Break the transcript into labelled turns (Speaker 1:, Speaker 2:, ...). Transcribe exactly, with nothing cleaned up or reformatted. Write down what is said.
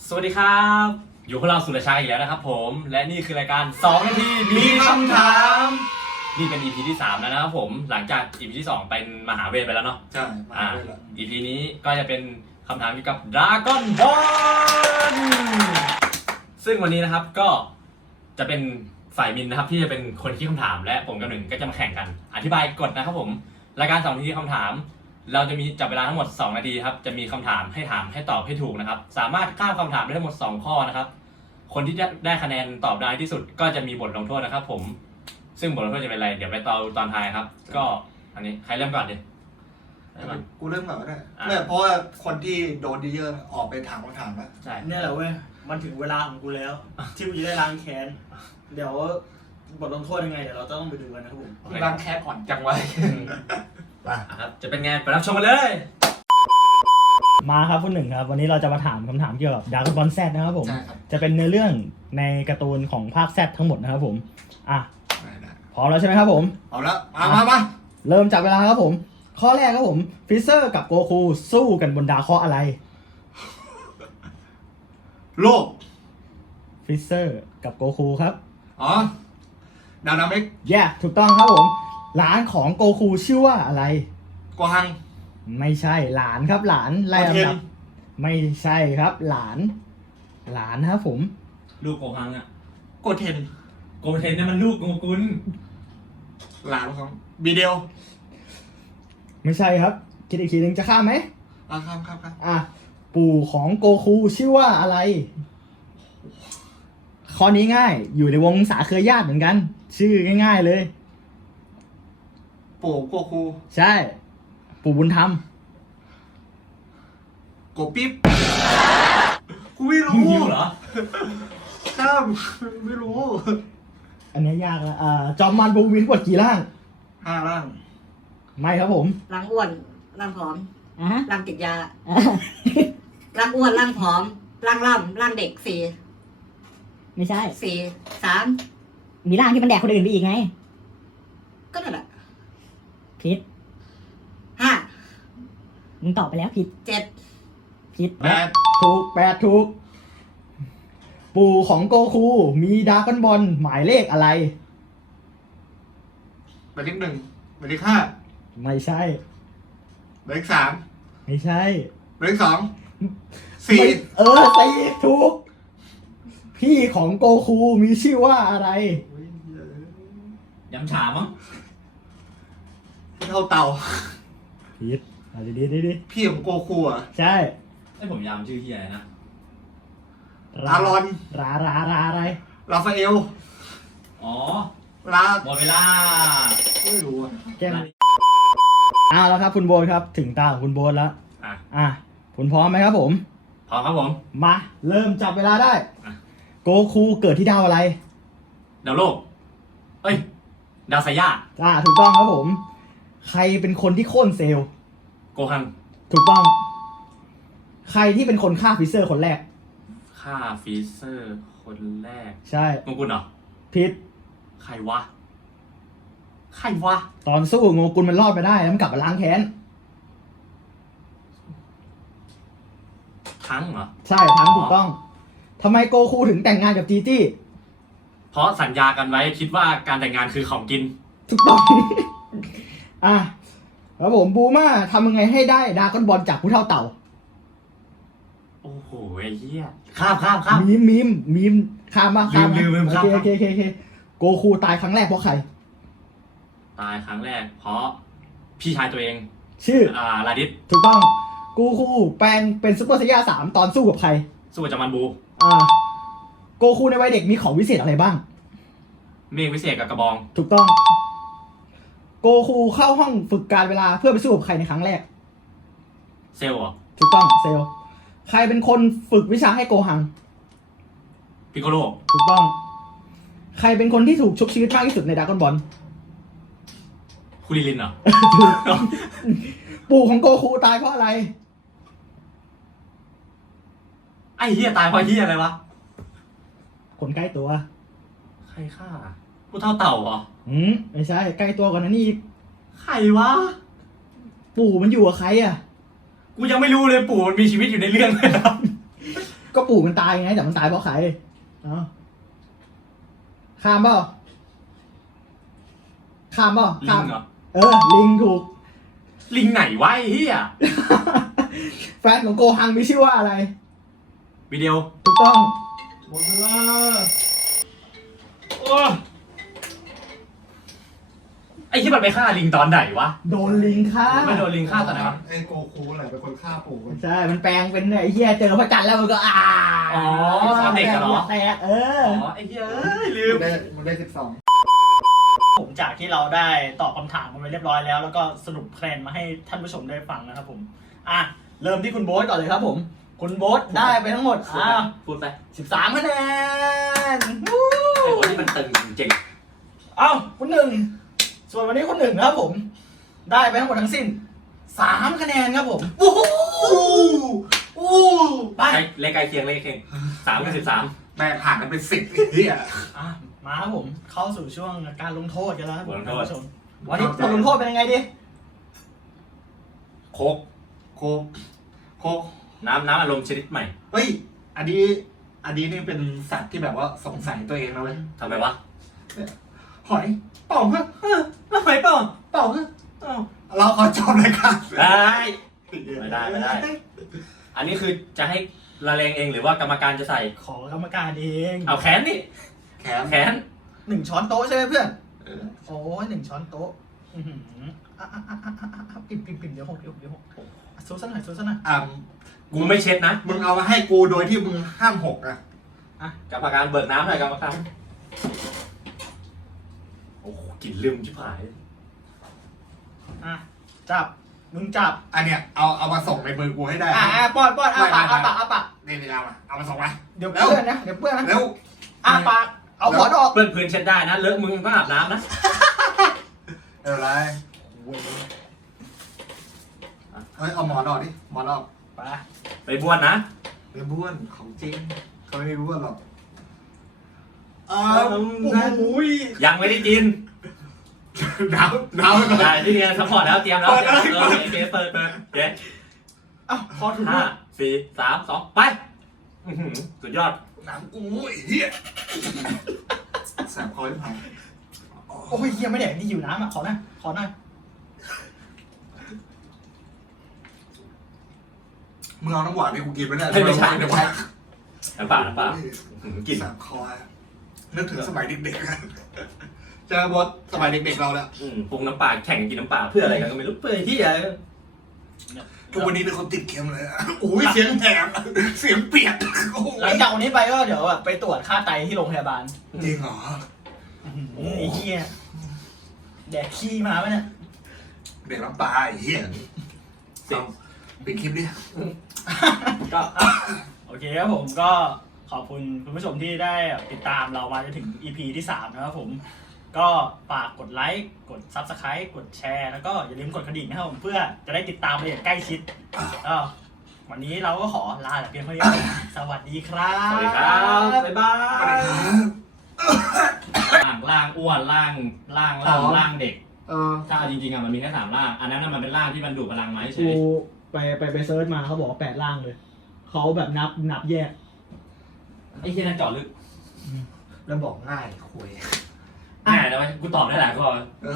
Speaker 1: สวัสดีครับอยู่พวกเราสุรชัยอีกแล้วนะครับผมและนี่คือรายการสองนาทีมีคำถามนี่เป็น อี พี ที่สามแล้วนะครับผมหลังจาก อี พี ที่สองเป็นมหาเวทไปแล้วเนาะ
Speaker 2: ใช่
Speaker 1: อ่า อี พี นี้ก็จะเป็นคำถามเกี่ยวกับ Dragon Ball ซึ่งวันนี้นะครับก็จะเป็นฝ่ายมินนะครับที่จะเป็นคนที่คำถามและผมกับหนึ่งก็จะมาแข่งกันอธิบายกฎนะครับผมรายการสองนาทีคำถามเราจะมีจับเวลาทั้งหมดสองนาทีครับจะมีคำถามให้ถามให้ตอบให้ถูกนะครับสามารถข้ามคำถามได้ทั้งหมดสองข้อนะครับคนที่จะได้คะแนนตอบได้ที่สุดก็จะมีบทลงโทษนะครับผมซึ่งบทลงโทษจะเป็นอะไรเดี๋ยวไปตอนตอนท้ายครับก็อันนี้ใครเริ่มก่อนดิ
Speaker 2: กูเริ่มก่อนก็ได้เนี่ยเพราะว่าคนที่โดนดีเยอะออกไปถามคำถามแล้ว
Speaker 1: ใช่
Speaker 3: เนี่ยแหละเว้ยมันถึงเวลาของกูแล้วที่กูจะได้ล้างแค้นเดี๋ยวบทลงโทษยังไงเดี๋ยวเราต้องไปดูกันนะครับผม
Speaker 2: ร่างแคบอ่อนจังไว้
Speaker 1: ครับจะเป็นไงไปรับชมกันเลย
Speaker 4: มาครับคุณหนึ่งครับวันนี้เราจะมาถามคำถามเกี่ยวกับดราก้อนบอลแซดนะครับผมจะเป็นเนื้อเรื่องในการ์ตูนของภาคแซดทั้งหมดนะครับผมอ่ะพร้อมแล้วใช่ไหมครับผม
Speaker 2: เอาละมามามา
Speaker 4: เริ่มจับเวลาครับผมข้อแรกครับผมฟิเซอร์กับโกคูสู้กันบนดาวเคราะห์อะไร
Speaker 2: โลก
Speaker 4: ฟิเซอร์กับโกคูครับ
Speaker 2: อ๋อดาวนามิก
Speaker 4: แย่ถูกต้องครับผมหลานของโกคูชื่อว่าอะไร
Speaker 2: โกฮัง
Speaker 4: ไม่ใช่หลานครับหลานไล่ลำดับไม่ใช่ครับหลานหลานครับผม
Speaker 1: ลูกโกฮังอ่ะ
Speaker 2: โกเทน
Speaker 1: โกเทนนี่มันลูกโกกุน
Speaker 2: หลานของบีเดล
Speaker 4: ไม่ใช่ครับคิดอีกทีนึงจะข้ามไหม
Speaker 2: อ่ะข้ามข้ามข้าม
Speaker 4: อ่ะปู่ของโกคูชื่อว่าอะไรข้อนี้ง่ายอยู่ในวงสาเครือญาติเหมือนกันชื่อง่ายๆเลย
Speaker 2: ปู่โกคู
Speaker 4: ใช่ปู่บุญธรรม
Speaker 2: โกปิ๊บกูไม่รู้
Speaker 1: หิวเหรอ
Speaker 2: ข้ามไม่รู้
Speaker 4: อันนี้ยากแล้วอ่าจอมมันบูวินปวดกี่ร่าง
Speaker 2: ห้าร่าง
Speaker 4: ไม่ครับผม
Speaker 5: ร่างอ้วนร่างผอมร่างติดยาร่างอ้วนร่างผอมร่างล่ำร่างเด็กสี่
Speaker 6: ไม่ใช่
Speaker 5: สี่สาม
Speaker 6: มีร่างที่มันแดกคนอื่นไปอีกไง
Speaker 5: ก็นั่นแหละ
Speaker 6: ผิด
Speaker 5: ห้า
Speaker 6: มึงตอบไปแล้วผิด
Speaker 5: เจ็ด
Speaker 6: ผิด
Speaker 2: แปด
Speaker 4: ถูกแปดถูกปู่ของโกคูมีดราก้อนบอลหมายเลขอะไร
Speaker 2: หมายเลขหนึ่งหมายเลขห้า
Speaker 4: ไม่ใช่
Speaker 2: หมายเลขสาม
Speaker 4: ไม่ใช่
Speaker 2: หมายเลขสองสี่
Speaker 4: เออสี่ถูกพี่ของโกคูมีชื่อว่าอะไร
Speaker 1: ยำฉามั้ง
Speaker 2: เท่าเต่า
Speaker 4: ผิดเอาดีดีดี
Speaker 2: พี่ของโกคูอ่ะ
Speaker 4: ใช่
Speaker 1: ไอ้ผมยำชื่อที่อะไรนะ
Speaker 2: อารอน
Speaker 4: ราราราอะไร
Speaker 2: ราฟาเอล
Speaker 1: อ๋อ
Speaker 2: ลา
Speaker 1: หมดเวลา
Speaker 2: ไม่รู้อ่ะ
Speaker 4: แก้มอ้าวแล้วครับคุณโบนครับถึงตาของคุณโบนแล้วอ่ะอ่ะคุณพร้อมไหมครับผม
Speaker 1: พร้อมครับผม
Speaker 4: มาเริ่มจับเวลาได้โกคูเกิดที่ดาวอะไร
Speaker 1: ดาวโลกเอ้ยดาวไซย่า
Speaker 4: อ่าถูกต้องครับผมใครเป็นคนที่โค่นเซลล์
Speaker 1: โกฮัง
Speaker 4: ถูกต้องใครที่เป็นคนฆ่าฟิเซอร์คนแรก
Speaker 1: ฆ่าฟิเซอร์คนแรก
Speaker 4: ใช่
Speaker 1: โงกุลเหรอ
Speaker 4: ผิด
Speaker 1: ใครวะใครวะ
Speaker 4: ตอนสู้โงกุลมันรอดไปได้แล้วมันกลับมาล้างแค้น
Speaker 1: ทั้งเหรอ
Speaker 4: ใช่ทั้งถูกต้องทำไมโกคูถึงแต่งงานกับจีจี้
Speaker 1: เพราะสัญญากันไว้คิดว่าการแต่งงานคือของกิน
Speaker 4: ถูกต้อง อ่ะแล้วผมบูมาทำยังไงให้ได้ดราก้อนบอลจากผู้เท่าเต่า
Speaker 1: โอ้โหไอ้เหี้ยข้ามข้ามข้าม
Speaker 4: มีมมีมมีมข้ามมาข้าม
Speaker 1: ลืมลืม
Speaker 4: โอเคโอเคโอเคโอเคโกคูตายครั้งแรกเพราะใคร
Speaker 1: ตายครั้งแรกเพราะพี่ชายตัวเอง
Speaker 4: ชื่อ
Speaker 1: อ่าลาดิส
Speaker 4: ถูกต้องโกคูแปลงเป็นซุปเปอร์ไซย่าสามตอนสู้กับใคร
Speaker 1: สู้กับจามันบู
Speaker 4: อ่าโกคูในวัยเด็กมีของวิเศษอะไรบ้าง
Speaker 1: เมฆวิเศษกับกระบอง
Speaker 4: ถูกต้องโกคูเข้าห้องฝึกการเวลาเพื่อไปสู้กับใครในครั้งแรก
Speaker 1: เซลล์เหรอ
Speaker 4: ถูกต้องเซลล์ใครเป็นคนฝึกวิชาให้โกหัง
Speaker 1: พิโกโล
Speaker 4: ถูกต้องใครเป็นคนที่ถูกชุบชีวิตมากที่สุดในดราก้อนบอล
Speaker 1: คูริลินเหรอ
Speaker 4: ถูกต้องปู่ของโกคูตายเพราะอะไร
Speaker 1: ไอ้เหี้ยตายเพราะเหี้ยอะไรวะ
Speaker 4: คนใกล้ตัว
Speaker 1: ใครฆ่าผู้เท่าเต่าเหรอ
Speaker 4: อืมไม่ใช่ใกล้ตัวกว่านั้นนี่
Speaker 1: ใครวะ
Speaker 4: ปู่มันอยู่กับใครอ่ะ
Speaker 1: กูยังไม่รู้เลยปู่มันมีชีวิตอยู่ในเรื่องเลยครับ
Speaker 4: ก็ปู่มันตายไงแต่มันตายเพราะใครอ๋อข้ามเปล่าข้ามเปล่า
Speaker 1: ลิ
Speaker 4: ข้าม
Speaker 1: งเหรอ
Speaker 4: เออลิงถูก
Speaker 1: ลิงไหนวะไอ้เหี้ย
Speaker 4: แฟนของโกฮังมีชื่อว่าอะไร
Speaker 1: วิดีโอ
Speaker 4: ถูกต้อง
Speaker 3: หมดเวลา
Speaker 1: โอ้ไอ้ที่มันไปฆ่าลิงตอนไหนวะ
Speaker 4: โดนลิงฆ่า
Speaker 1: ไม่โดนลิงฆ่าตอนไหนวะ
Speaker 2: ไอ้โกคูแหละเป็นคนฆ่าปู่มัน
Speaker 4: ใช่มันแปลงเป็นไอ้เหี้ยเจอพระจันทร์แล้วมันก็อ่า
Speaker 1: อ๋อตอนเด็กอะเหรอ
Speaker 4: แตกเออ
Speaker 1: อ๋อไอ้เหี้ยเอ้ยลืม
Speaker 2: มันได้มันได้สิบสอง
Speaker 3: ผมจากที่เราได้ตอบคำถามกันไปเรียบร้อยแล้ว แล้วก็สรุปคะแนนมาให้ท่านผู้ชมได้ฟังนะครับผมอ่ะเริ่มที่คุณโบ๊ทก่อนเลยครับผม คุณโบ๊ทได้ไปทั้งหมดอ่า
Speaker 1: พูดไป
Speaker 3: สิบสามคะแนน
Speaker 1: ไอ้คนที่มันตึงจริง
Speaker 3: เอ้าคุณหนึ่งส่วนวันนี้คุณหนึ่งนะครับผม ได้ไปทั้งหมดทั้งสิ้นสามคะแนนครับผมโอ้โหอู้ไป
Speaker 1: ใกล้เลขใกล้เคียงเลขเคียงสามกับสิบสาม
Speaker 2: แม่งห่างกันเป็นสิบเฮีย
Speaker 3: อ่ะมาครับผมเข้าสู่ช่วงการลงโทษกันแล้วครับผม
Speaker 1: ลงโทษ
Speaker 3: ท่านผู้ชมวันนี้บทลงโทษเป็นยังไงดี
Speaker 1: โคก
Speaker 2: โคโค
Speaker 1: น้ำน้ำอารมณ์ชนิดใหม่
Speaker 2: เฮ้ยอันนี้อันนี้นี่เป็นสัตว์ที่แบบว่าสงสัยตัวเองนะเว้ย
Speaker 1: ทำไมวะ
Speaker 2: หอยเป่าเพื่อ
Speaker 3: ทำไมเปล่า
Speaker 2: เป่าเพื่อ
Speaker 3: เอ้า
Speaker 2: เราขอจบเลยค่ะ
Speaker 1: ได้ไม่ได้ไม่ได้ อันนี้คือจะให้ละเลงเองหรือว่ากรรมการจะใส่
Speaker 3: ขอกรรมการเอง
Speaker 1: เอาแขนนี่
Speaker 2: แขน
Speaker 1: แขน
Speaker 3: หนึ่งช้อนโต๊ะใช่ไหมเพื่อน
Speaker 2: เออ
Speaker 3: โอ้ยหนึ่งช้อนโต๊ะอื้อหืออ่ะอ่ะอ่ะอ่ะอ่ะอ่ะปิ่มปิ่มปิ่มเดี๋ยวหกเดี๋ยวหกเดี๋ยวหกอ่ะซูซะหน่อยซูซะหน่อย
Speaker 2: อ่ะ
Speaker 1: กูไม่เช็ดนะ
Speaker 2: มึงเอามาให้กูโดยที่มึงห้ามหกอ่ะ
Speaker 1: กรรมการเบิกน้ำหน่อยกรรมการโอ้โหกลิ่นลืมชิบหาย
Speaker 3: อ่ะจับมึงจับ
Speaker 2: อันเนี้ยเอาเอามาส่งในมือกูให้ได้
Speaker 3: อ่ะอ่ะป้อนป้อนอ่ะปากอ่ะปากอ่ะปาก
Speaker 2: นี่นี่เอามาเอามาส่งมา
Speaker 3: เดี๋ยวเปื้อนนะเดี๋ยวเปื้อนนะ
Speaker 2: เร็ว
Speaker 3: อ่ะปากเอาขอดออก
Speaker 1: เปื้อนพื้นเช็ดได้นะเลอะมึงก็อาบน้ำนะ
Speaker 2: เออไรเฮ้ยเอาหมอนออกดิหมอนออก
Speaker 3: ไป
Speaker 1: ไปบ้วนนะ
Speaker 2: ไม่บ้วนของจริงเขาไม่บ้วนหรอก
Speaker 3: อ่าโอ้ย
Speaker 1: ยังไม่ได้กิน
Speaker 2: หนาวหนาวก่อน
Speaker 1: ได้ที่เนี่ยซัพพอร์ตแล้วเตรียมแล้ว
Speaker 2: เปิด
Speaker 1: เตรียม
Speaker 2: เลย
Speaker 1: เออโอเคเปิดเปิดเย้
Speaker 3: เอ้าขอถูก
Speaker 1: ห้าสี่สามสองไปอื้อหือสุดยอด
Speaker 2: หนาวกูไอ้เหี้ยแสบคอที่ผ่าน
Speaker 3: โอ้ยเฮียไม่แดกนี่อยู่น้ำอ่ะขอหน่อยขอหน่อย
Speaker 2: มึงเอาน้ำหวานให้กูกินไม่ได้
Speaker 1: ไม่ไม่ใช่
Speaker 2: เดี๋ยว
Speaker 1: ไม่ใช่ น้ำเปล่าน้ำเปล่าอื้อหือกลิ่น
Speaker 2: แสบคอนึกถึงสมัยเด็กๆนะเจอบอสสมัยเด็กๆเราเนี่ย
Speaker 1: อืมปรุงน้ำปลาแข่งกินน้ำปลาเพื่ออะไรกันก็ไม่รู้เพื่อที่อะไร
Speaker 2: ทุกวันนี้เป็นคนติดเค็มเลยอะโอ้ยเสียงแหบเสียงเปียกโอ้โห
Speaker 3: หลังจากวันนี้ไปก็เดี๋ยวแบบไปตรวจค่าไตที่โรงพยาบาล
Speaker 2: จริงเหรอ
Speaker 3: ไอ้เฮียแดกขี้มาไหมเนี่ย
Speaker 2: เด็กน้ำปลาไอ้เหี้ยเอาปิดคลิปดิ
Speaker 3: ก็อ่ะโอเคครับผมก็ขอบคุณคุณผู้ชมที่ได้ติดตามเรามาจนถึง อี พี ที่สามนะครับผม ก็ฝากกดไลค์กด ซับสไครบ์ กดแชร์แล้วก็อย่าลืมกดกระดิ่งนะครับผมเพื่อจะได้ติดตามเราอย่างใกล้ชิดก็วันนี้เราก็ขอลาแต่เพียงเท่านี้สวัสดีครับ
Speaker 1: สวัสดีครับบ๊ายบา
Speaker 2: สวัส
Speaker 1: ย
Speaker 2: ดีครับ
Speaker 1: ล่างล่างอ้วนล่างล่างล่างล่างเด็ก
Speaker 4: เออ
Speaker 1: ถ้าเอาจริงๆอ่ะมันมีแค่สามล่าง อันนั้นน่ะมันเป็นล่างที่มันดูดพลังมาเฉ
Speaker 4: กู
Speaker 1: ย
Speaker 4: ไปไปไปเซิร์ชมาเขาบอกว่าแปดล่างเลย เขาแบบนับนับแยก
Speaker 1: ไอ้เชี่ยนั่นเจาะลึก
Speaker 2: แล้วบอกง่ายคุย
Speaker 1: แน่นะเว้ยกูตอบได้หลายข้อ